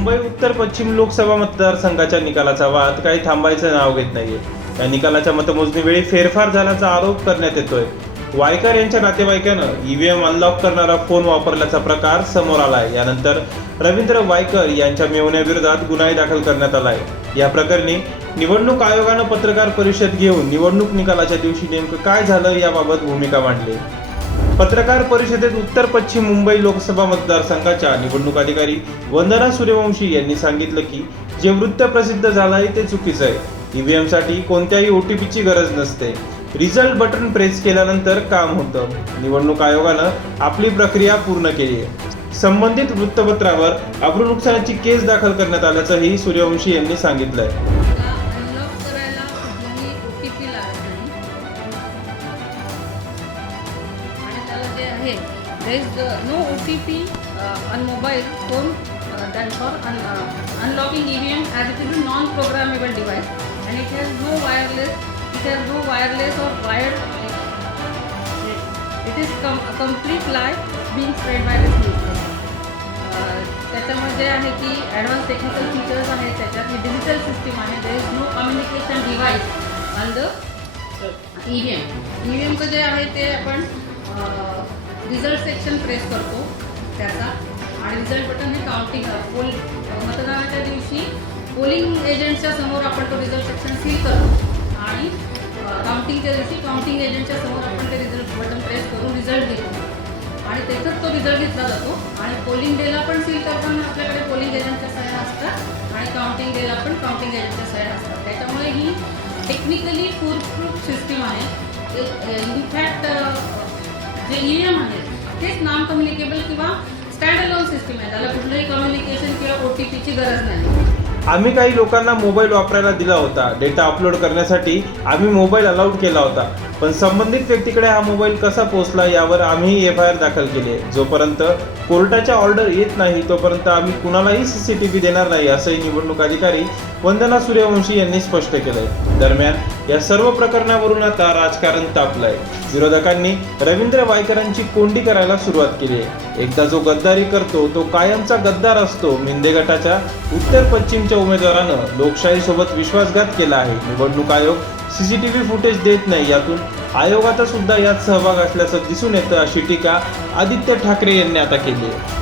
मुंबई उत्तर पश्चिम लोकसभा मतदारसंघाच्या निकालाचा वाद. काही थांबायचं नाव घेत नाहीये. या निकालाच्या मतमोजणीवेळी फेरफार झाल्याचा आरोप करण्यात येतोय. वायकर यांच्या नातेवाईकानं ईव्हीएम अनलॉक करणारा फोन वापरल्याचा प्रकार समोर आलाय. यानंतर रवींद्र वायकर यांच्या मेवण्याविरोधात गुन्हाही दाखल करण्यात आलाय. या प्रकरणी निवडणूक आयोगानं पत्रकार परिषद घेऊन निवडणूक निकालाच्या दिवशी नेमकं काय झालं याबाबत भूमिका मांडली. पत्रकार परिषदेत उत्तर पश्चिम मुंबई लोकसभा मतदारसंघाच्या निवडणूक अधिकारी वंदना सूर्यवंशी यांनी सांगितलं की जे वृत्त प्रसिद्ध झालं आहे ते चुकीचं आहे. ईव्हीएमसाठी कोणत्याही ओटीपीची गरज नसते. रिझल्ट बटन प्रेस केल्यानंतर काम होतं. निवडणूक आयोगानं आपली प्रक्रिया पूर्ण केली आहे. संबंधित वृत्तपत्रावर अब्रू नुकसानाची केस दाखल करण्यात आल्याचंही सूर्यवंशी यांनी सांगितलंय. आहे. There is no O T P on mobile phone that for unlocking E V M as it is non programmable device and it has no wireless it has no wireless or wire it is come complete lie being spread by this news त्याच्यामध्ये आहे की advance technical features आहेत त्याच्यात digital system आहे. There is no communication device on the E V M E V एमचं जे आहे ते आपण रिझल्ट सेक्शन प्रेस करतो त्याचा. आणि रिझल्ट बटन हे काउंटिंग पोल मतदानाच्या दिवशी पोलिंग एजंटच्या समोर आपण तो रिझल्ट सेक्शन सील करतो. आणि काउंटिंगच्या दिवशी काउंटिंग एजंटच्या समोर आपण ते रिझल्ट बटन प्रेस करून रिझल्ट घेतो. आणि त्याचाच तो रिझल्ट घेतला जातो. आणि पोलिंग डेला पण सील करताना आपल्याकडे पोलिंग एजंटच्या सह्या असतात आणि काउंटिंग डेला पण काउंटिंग एजंटच्या सह्या असतात. त्याच्यामुळे ही टेक्निकली फूलप्रूफ सिस्टीम आहे. इनफॅक्ट जे ई एम आहे तेच नॉन कम्युनिकेबल किंवा स्टँड अलोन सिस्टीम आहे त्याला कुठलंही कम्युनिकेशन किंवा ओ टी पीची गरज नाही. आम्ही काही लोकांना मोबाईल वापरायला दिला होता डेटा अपलोड करण्यासाठी. आम्ही मोबाईल अलाउड केला होता. पण संबंधित व्यक्तीकडे हा मोबाईल कसा पोहोचला यावर आम्ही एफ आय आर दाखल केली आहे. जोपर्यंत कोर्टाच्या ऑर्डर येत नाही तोपर्यंत आम्ही कुणालाही सीसीटीव्ही देणार नाही असंही निवडणूक अधिकारी वंदना सूर्यवंशी यांनी स्पष्ट केलंय. दरम्यान या सर्व प्रकरणावरून आता राजकारण तापलंय. विरोधकांनी रवींद्र वायकरांची कोंडी करायला सुरुवात केली आहे. एकदा जो गद्दारी करतो तो कायमचा गद्दार असतो. मिंदे गटाच्या उत्तर पश्चिमच्या उमेदवारानं लोकशाहीसोबत विश्वासघात केला आहे. निवडणूक आयोग सीसीटीव्ही फुटेज देत नाही यातून. आयोगाचा सुद्धा यात सहभाग असल्याचं दिसून येतं अशी टीका आदित्य ठाकरे यांनी आता केली आहे.